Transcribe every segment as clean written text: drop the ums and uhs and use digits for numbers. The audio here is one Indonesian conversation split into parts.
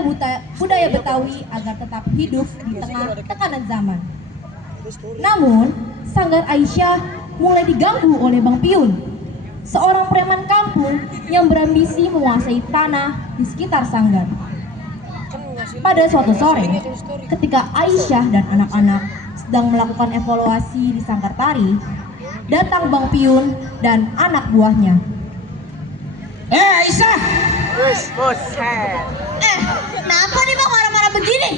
menjaga budaya Betawi agar tetap hidup di tengah tekanan zaman. Namun, sanggar Aisyah mulai diganggu oleh Bang Piun, seorang preman kampung yang berambisi menguasai tanah di sekitar sanggar. Pada suatu sore, ketika Aisyah dan anak-anak sedang melakukan evaluasi di sanggar tari, datang Bang Piun dan anak buahnya. Aisyah! Kenapa nih bang marah-marah begini?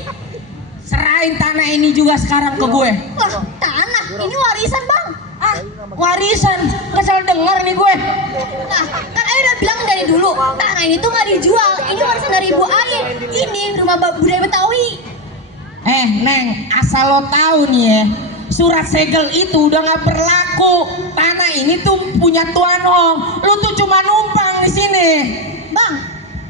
Serahin tanah ini juga sekarang ke gue. Wah, tanah, ini warisan bang. Warisan, kesel denger nih gue. Nah, kan Ayah udah bilang dari dulu, tanah ini tuh nggak dijual. Ini warisan dari ibu Ayah. Ini rumah budaya Betawi. Neng, asal lo tahu nih ya, surat segel itu udah nggak berlaku. Tanah ini tuh punya Tuan Ong. Lu tuh cuma numpang di sini. Bang,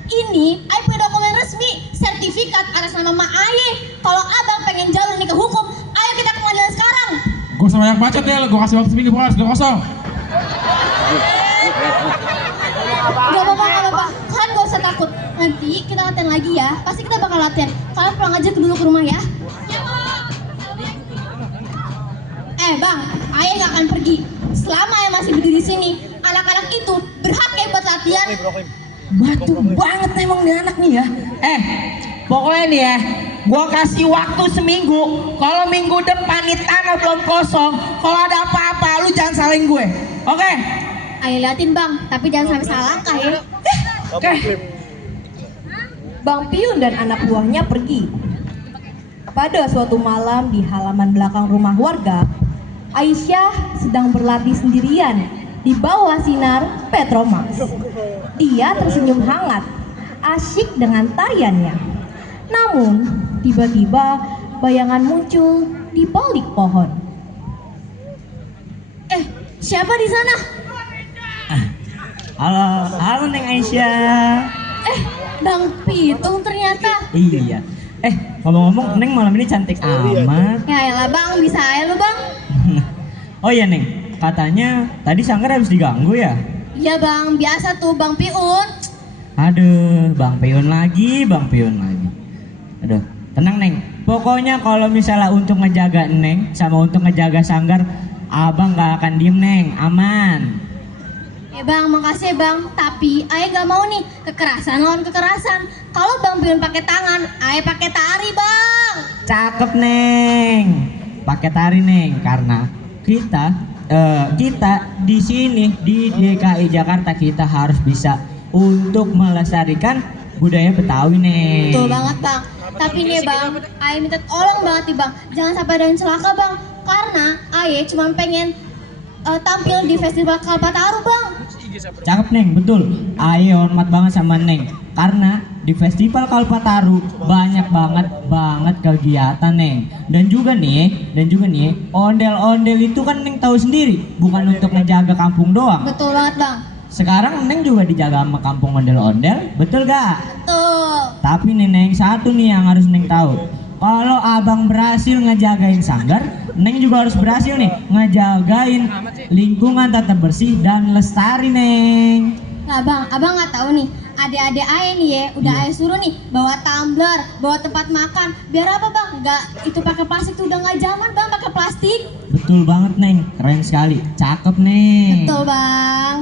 ini Ayah punya dokumen resmi, sertifikat atas nama Mak Ayah. Kalau abang pengen jalan nih ke hukum, ayo kita ke pengadilan sekarang. Gue sama yang bacot ya, gue kasih waktu seminggu puas, udah kosong. Gak apa-apa. Kalian gak usah takut. Nanti kita latihan lagi ya. Pasti kita bakal latihan. Kalian pulang aja dulu ke rumah ya. Bang, Ayah gak akan pergi. Selama Ayah masih berdiri di sini, anak-anak itu berhak ya buat latihan. Batu banget emang nih anak nih ya. Pokoknya nih ya, gua kasih waktu seminggu. Kalau minggu depan nih tanah belum kosong, kalau ada apa-apa lu jangan salahin gue. Oke? Ayah liatin bang, tapi jangan sampai salah langkah ya. Oke. Bang Piun dan anak buahnya pergi. Pada suatu malam di halaman belakang rumah warga, Aisyah sedang berlatih sendirian di bawah sinar Petromax. Dia tersenyum hangat, asyik dengan tariannya. Namun, tiba-tiba bayangan muncul di balik pohon. Siapa di sana? Halo Neng Aisyah. Bang Pitung ternyata. Iya. Ngomong-ngomong, Neng malam ini cantik amat. Ya elah bang, bisa aja lu bang. Oh iya Neng, katanya tadi sanggar habis diganggu ya? Iya bang, biasa tuh Bang Piun. Aduh, Bang Piun lagi. Aduh, tenang Neng. Pokoknya kalau misalnya untuk ngejaga Neng sama untuk ngejaga sanggar, abang gak akan diem Neng, aman. Bang, makasih bang. Tapi Ayah gak mau nih kekerasan lawan kekerasan. Kalau Bang Piun pakai tangan, Ayah pakai tari bang. Cakep Neng. Pakai tari Neng, karena kita di sini di DKI Jakarta kita harus bisa untuk melestarikan budaya Betawi Neng. Betul banget bang. Tapi nih bang, Ayah minta tolong banget nih bang, jangan sampai ada yang celaka bang. Karena Ayah cuma pengen tampil di festival Kalpataru bang. Cakep Neng, betul. Ayo hormat banget sama Neng. Karena di festival Kalpataru banyak banget kegiatan Neng. Dan juga nih, ondel-ondel itu kan Neng tahu sendiri, bukan untuk ngejaga kampung doang. Betul banget bang. Sekarang Neng juga dijaga sama kampung ondel-ondel, betul gak? Betul. Tapi nih Neng, satu nih yang harus Neng tahu. Kalau abang berhasil ngejagain sanggar, Neng juga harus berhasil nih ngejagain lingkungan tetap bersih dan lestari Neng. Nah bang, abang nggak tahu nih, adik-adik Ayah nih ya, udah Ayah suruh nih bawa tumbler, bawa tempat makan. Biar apa bang? Nggak itu pakai plastik tuh udah nggak zaman bang pakai plastik. Betul banget Neng, keren sekali, cakep Neng. Betul bang.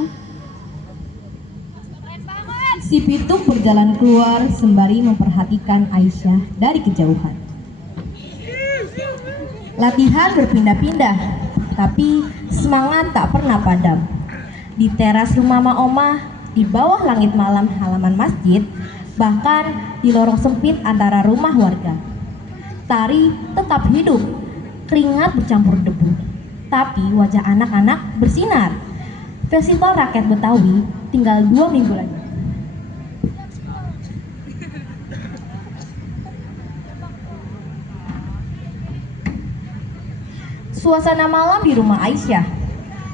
Si Pitung berjalan keluar sembari memperhatikan Aisyah dari kejauhan. Latihan berpindah-pindah, tapi semangat tak pernah padam. Di teras rumah Ma Omah, di bawah langit malam halaman masjid, bahkan di lorong sempit antara rumah warga. Tari tetap hidup, keringat bercampur debu, tapi wajah anak-anak bersinar. Festival Rakyat Betawi tinggal 2 minggu lagi. Suasana malam di rumah Aisyah.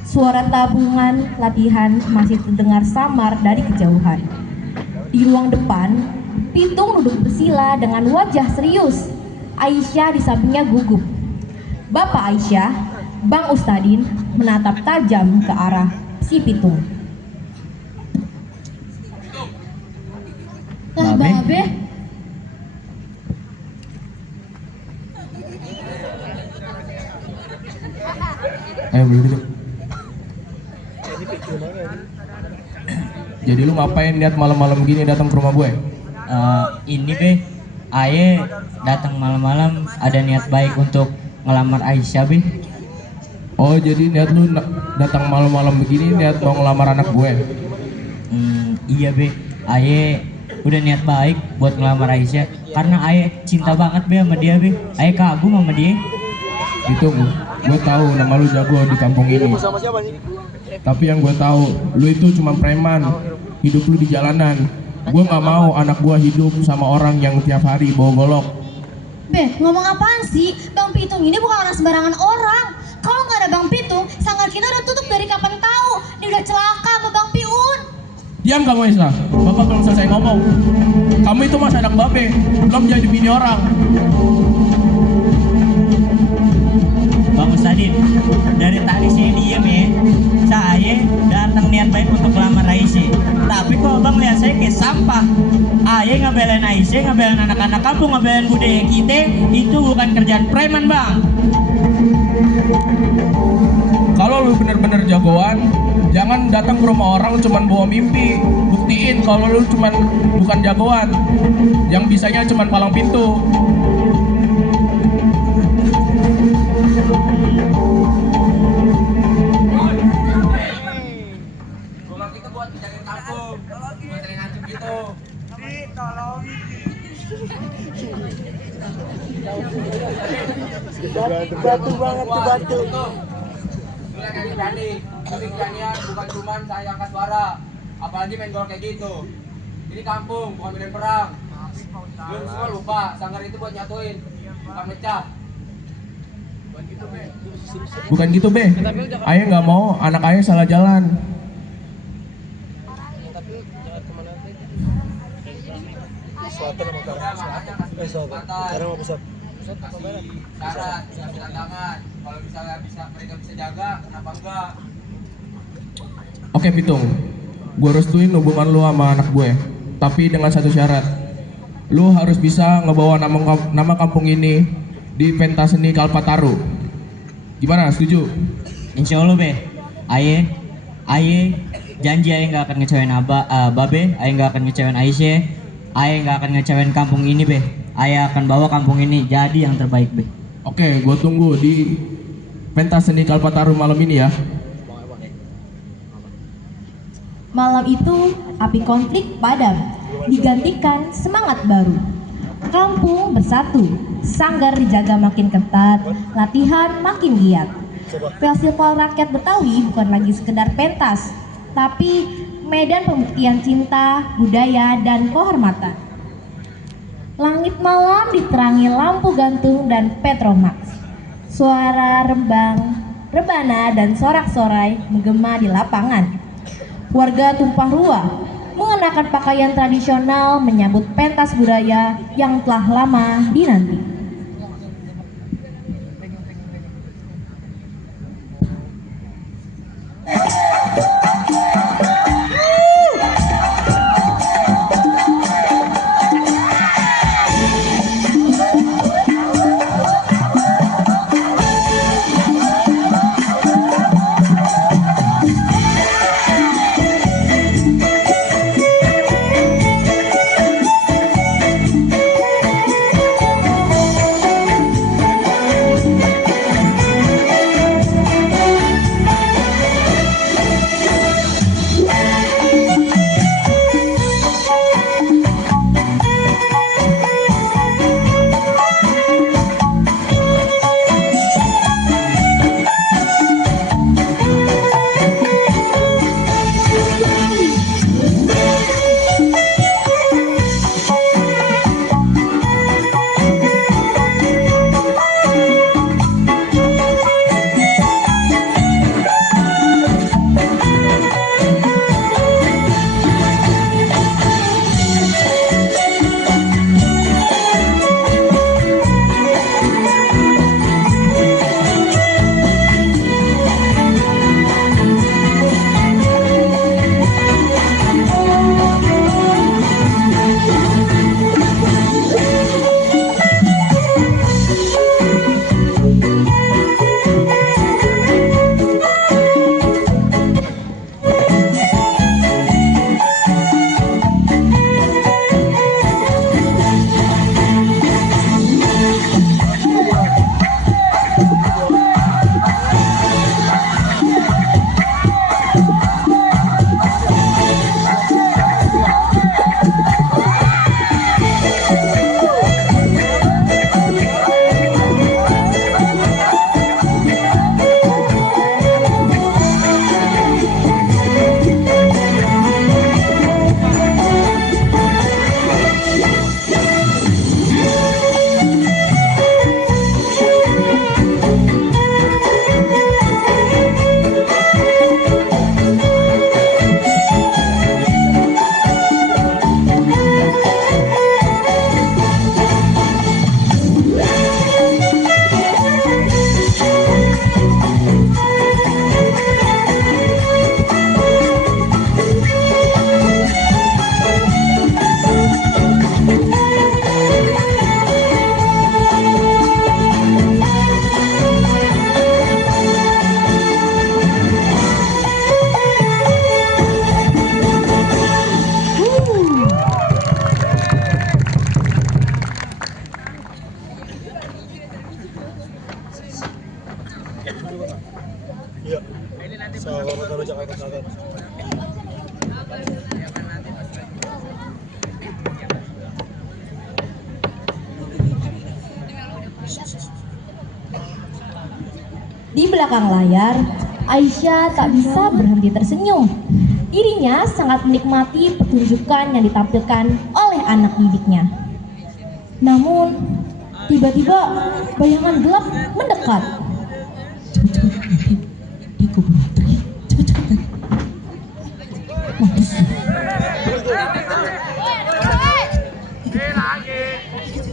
Suara tabungan latihan masih terdengar samar dari kejauhan. Di ruang depan, Pitung duduk bersila dengan wajah serius. Aisyah di sampingnya gugup. Bapak Aisyah, Bang Ustadin, menatap tajam ke arah si Pitung. Lah Babe, Beli dulu. Jadi lu ngapain niat malam-malam gini datang ke rumah gue? Ini be, Aye datang malam-malam ada niat baik untuk ngelamar Aisyah be. Oh, jadi niat lu datang malam-malam begini niat mau ngelamar anak gue? Iya be, Aye udah niat baik buat ngelamar Aisyah karena Aye cinta banget be sama dia be. Aye kagum sama dia. Itu gue tahu nama lu jago di kampung ini. Tapi yang gue tahu, lu itu cuma preman, hidup lu di jalanan. Gue nggak mau anak gue hidup sama orang yang tiap hari bawa golok. Be, ngomong apaan sih? Bang Pitung ini bukan orang sembarangan orang. Kalau nggak ada Bang Pitung, sanggar kita udah tutup dari kapan tahu. Dia udah celaka sama Bang Piun. Diam kamu Isla, bapak belum selesai ngomong. Kamu itu masih anak babe, belum jadi bini orang. Bang Ustadin, dari tadi saya diem ya. Saya datang niat baik untuk ngelamar Aisyah. Tapi kok bang lihat saya kayak sampah. Aye ngebelain Aisyah, ngebelain anak-anak kampung, ngebelain budaya kita. Itu bukan kerjaan preman bang. Kalau lu bener-bener jagoan, jangan datang ke rumah orang cuman bawa mimpi. Buktiin kalau lu cuman bukan jagoan, yang bisanya cuman palang pintu. Batu banget tuh batu. Berani, tapi beranian bukan cuma saya angkat suara, apalagi main gol kayak gitu. Ini kampung, bukan medan perang. Lu semua lupa, sanggar itu buat nyatuin, bukan mecah. Bukan gitu be, ayah nggak mau anak ayah salah jalan. Sekarang mau pusat. Syarat, tantangan. Kalau misalnya mereka bisa jaga, kenapa enggak? Oke Pitung, gue restuin hubungan lu sama anak gue. Tapi dengan satu syarat, lu harus bisa ngebawa nama kampung ini di pentas seni Kalpataru. Gimana, setuju? Insya Allah be, Aye janji Aye nggak akan ngecewain Babe, Aye nggak akan ngecewain Aisyah, Aye nggak akan ngecewain kampung ini be. Aye akan bawa kampung ini jadi yang terbaik be. Oke, gue tunggu di pentas seni Kalpataru malam ini ya. Malam itu, api konflik padam, digantikan semangat baru. Kampung bersatu, sanggar dijaga makin ketat, latihan makin giat. Festival Rakyat Betawi bukan lagi sekedar pentas, tapi medan pembuktian cinta, budaya, dan kehormatan. Langit malam diterangi lampu gantung dan petromax. Suara rembang, rebana, dan sorak-sorai menggema di lapangan. Warga tumpah ruah mengenakan pakaian tradisional menyambut pentas budaya yang telah lama dinanti. Di belakang layar, Aisyah tak bisa berhenti tersenyum. Dirinya sangat menikmati pertunjukan yang ditampilkan oleh anak didiknya. Namun, tiba-tiba bayangan gelap mendekat.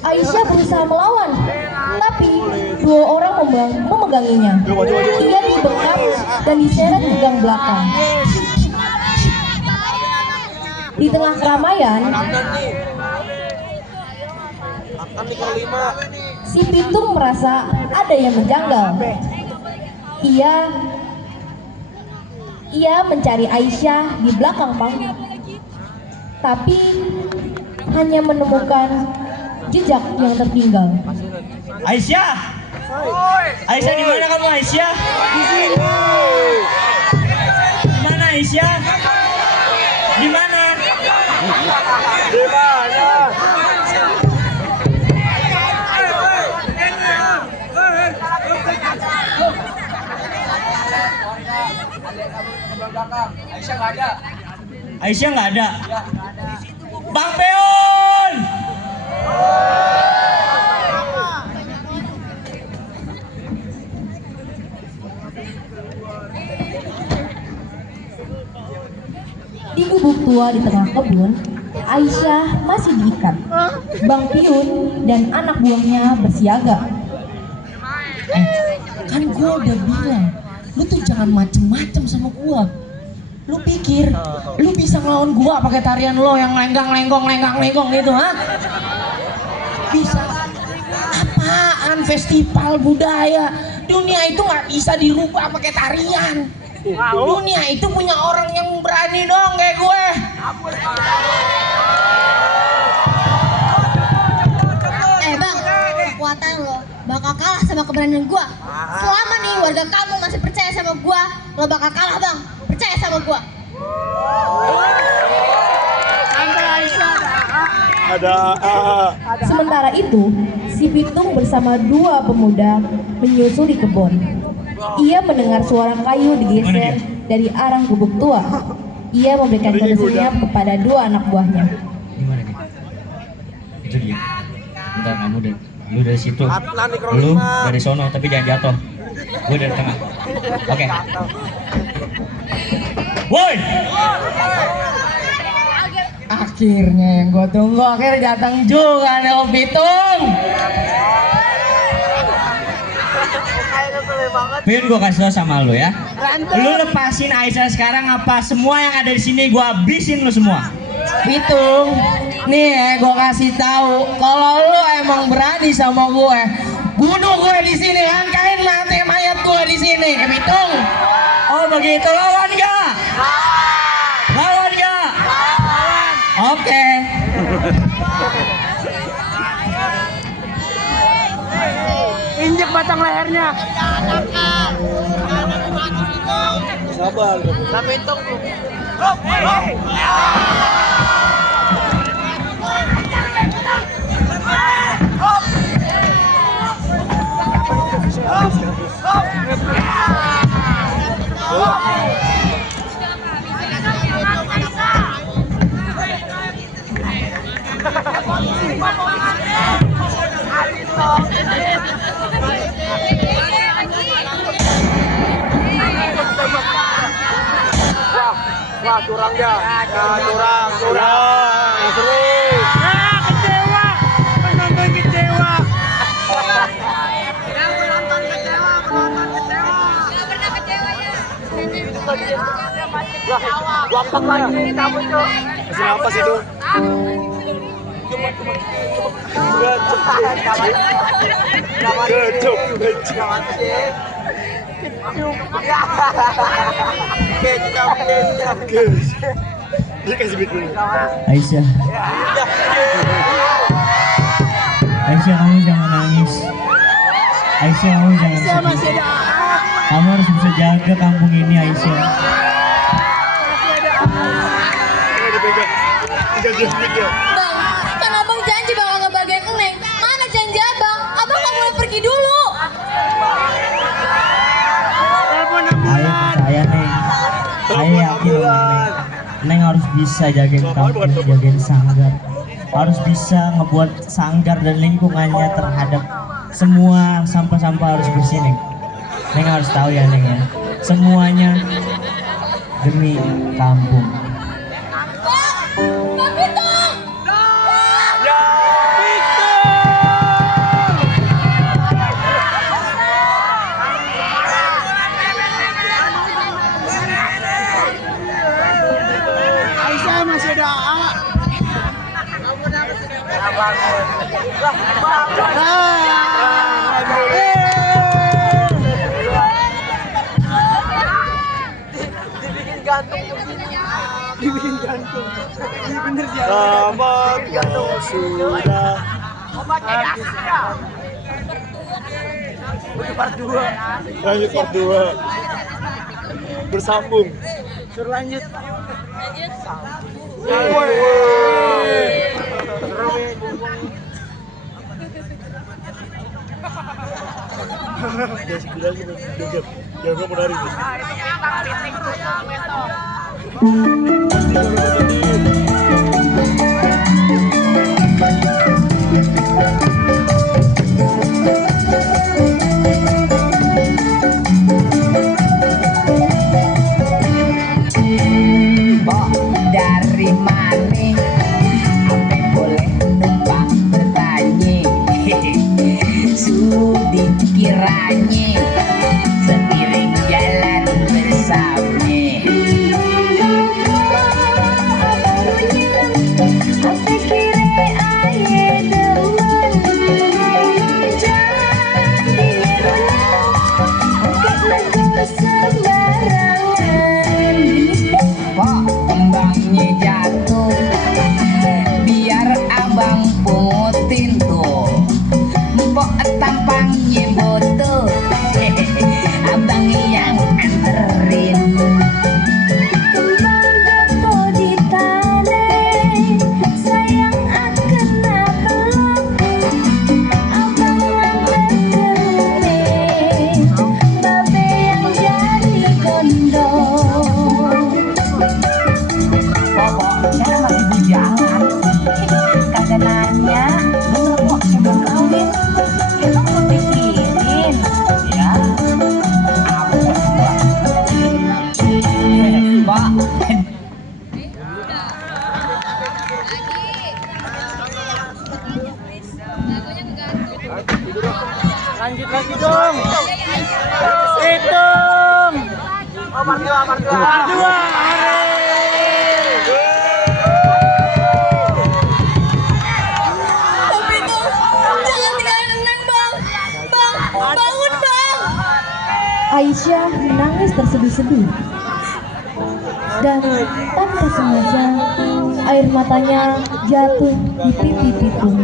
Aisyah berusaha melawan, tapi dua orang memeganginya. Ia dibekap dan diseret di gang belakang. Di tengah keramaian, si Pitung merasa ada yang menjanggal. Ia mencari Aisyah di belakang panggung, tapi hanya menemukan jejak yang tertinggal. Aisyah! Aisyah, di mana kamu, Aisyah? Di sini. Di mana, Aisyah? Di mana? Di mana? Aisyah nggak ada. Aisyah nggak ada. Bang Peon! Di gubuk tua di tengah kebun, Aisyah masih diikat. Bang Piun dan anak buahnya bersiaga. Kan gue udah bilang, lu tuh jangan macem-macem sama gue. Lu pikir lu bisa ngelawan gue pakai tarian lo yang lenggang-lenggong gitu, ha? Bisa? Apaan festival budaya? Dunia itu nggak bisa dirubah pakai tarian. Dunia itu punya orang yang berani dong kayak gue. Bang, kekuatan lo bakal kalah sama keberanian gua. Selama nih warga kampung masih percaya sama gua, lo bakal kalah, Bang. Percaya sama gua. Sementara itu, si Pitung bersama dua pemuda menyusuri kebun. Ia mendengar suara kayu digeser dari arah gubuk tua. Ia memberikan kode senyap kepada dua anak buahnya. Gimana nih? Itu dia. Bentar, lu dari situ. Lu dari sono, tapi jangan jatuh. Gue dari tengah. Oke. Woi! Akhirnya yang gue tunggu akhirnya datang juga nih Om Pitung. Pion, gue kasih tau sama lu ya. Lu lepasin Aisyah sekarang apa semua yang ada di sini gue habisin lu semua. Pitung, nih ya gue kasih tahu, kalau lu emang berani sama gue, bunuh gue di sini, langkain mati mayat gue di sini, Pitung. Oh begitu, lawan gak? Lawan gak? Oke. Injek batang lehernya. Sabar. Sampai itu. Wah, curang ya. Curang. Seru. Kecewa. Penonton kecewa. Penonton kecewa. Gak pernah kecewa ya. Gampang lagi kamu tuh. Siapa sih itu? Aisyah. Aisyah, kamu jangan nangis. Aisyah, kamu jangan sedih. Kamu harus bisa jaga kampung ini, Aisyah. Bang, kan abang janji bakal ngebagian Neng. Mana janji abang? Abang kan mulai pergi dulu. Ayo percaya, Neng. Ayo yakin sama Neng. Neng harus bisa jagain kampung, jagain sanggar. Harus bisa ngebuat sanggar dan lingkungannya terhadap semua sampah-sampah harus bersih, Neng. Neng harus tahu ya, Neng ya. Semuanya demi kampung. Bang Pitung! Lanjut part 2 bersambung. Suruh lanjut. Jangan menarik. Dari mana? Apa boleh numpang bertanya? Sudi kiranya seiring jalan bersama. Apa kira aye demen jadi oke lagu sembarangan. Kok kembangnya jatuh? Biar abang pungutin tuh. Mpok tampangnya butuh. Abang yang anterin. Kembang jatuh di tanah, sayang akan abang. Abang antar kerumeh, babe yang jadi gondong. Pokoknya masih bujangan. Kagak nanya, bener kok sebelum kawin. Kita mau pikirin, ya. Apa Pak? Lanjut lagi dong. Hitung. Oh, part 2, part 2. Part 2. Bang Pitung, jangan tinggalin Neng, Bang. Bang, bangun, Bang. Aisyah menangis terseduh-seduh dan tanpa sengaja air matanya jatuh di pipi Pitung.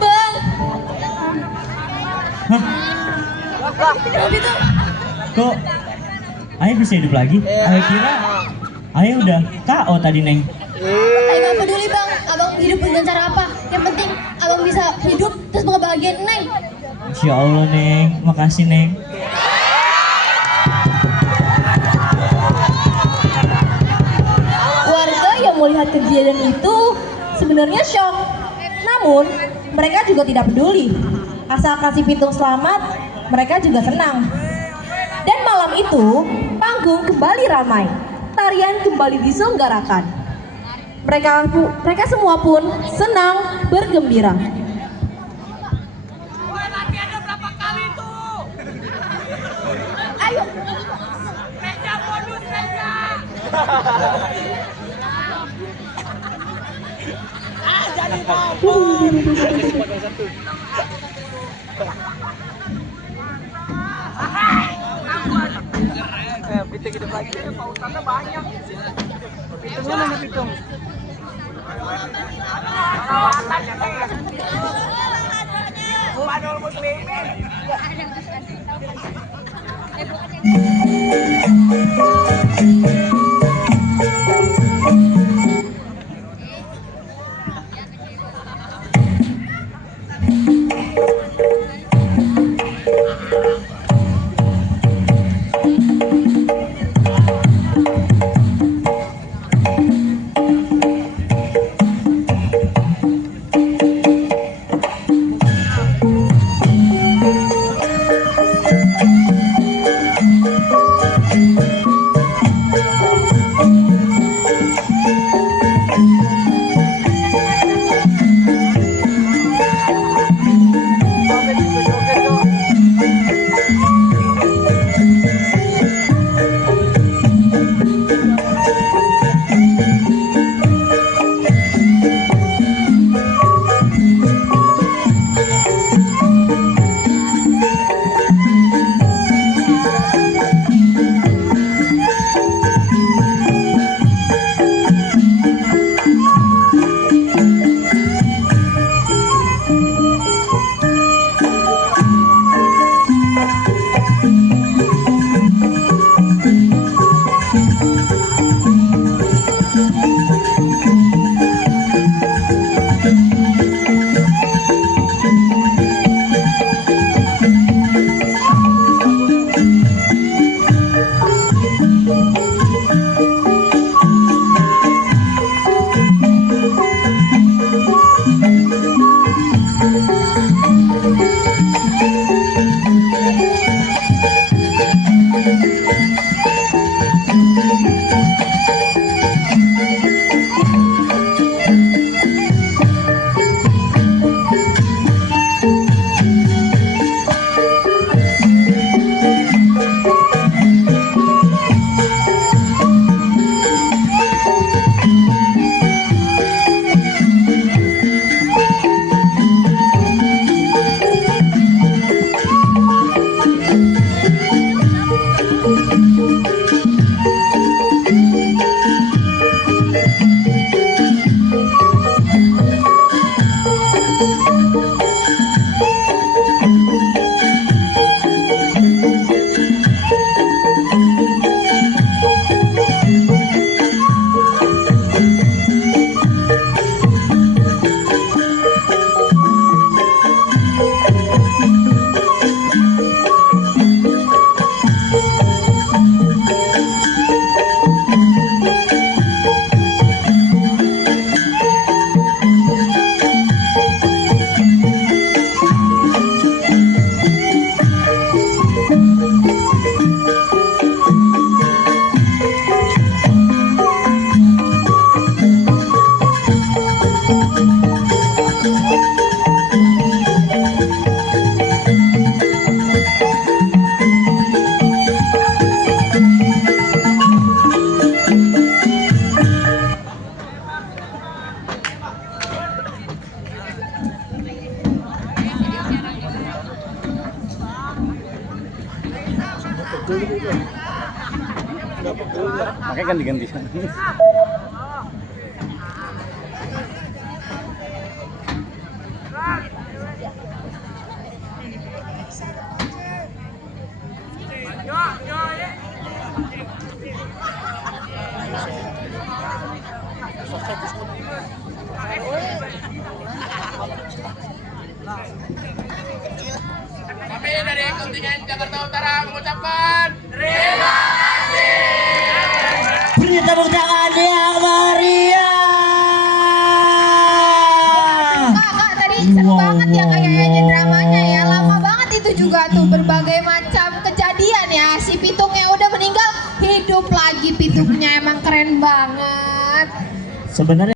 Bang. Bang Pitung. Kok Ayah bisa hidup lagi? Ayah kira Ayah udah KO tadi, Neng. Ayo gak peduli bang, abang hidup dengan cara apa? Yang penting abang bisa hidup terus ngebahagiain Neng. Insya Allah, Neng. Makasih, Neng. Warga yang melihat kejadian itu sebenarnya shock. Namun, mereka juga tidak peduli. Asal kasih Pitung selamat, mereka juga senang. Dan malam itu, panggung kembali ramai. Tarian kembali diselenggarakan. Mereka semua pun senang bergembira. Ayo. Pitung hidup lagi. Pautannya banyak. Pitung mana Pitung? Muslimin. Makanya kan diganti. Kami dari kontingen Jakarta Utara mengucapkan Beri tepuk tangan yang meriah. Kak, tadi seru banget ya kayaknya dramanya ya. Lama banget itu juga tuh, berbagai macam kejadian ya. Si pitung yang udah meninggal hidup lagi pituknya, emang keren banget. Sebenarnya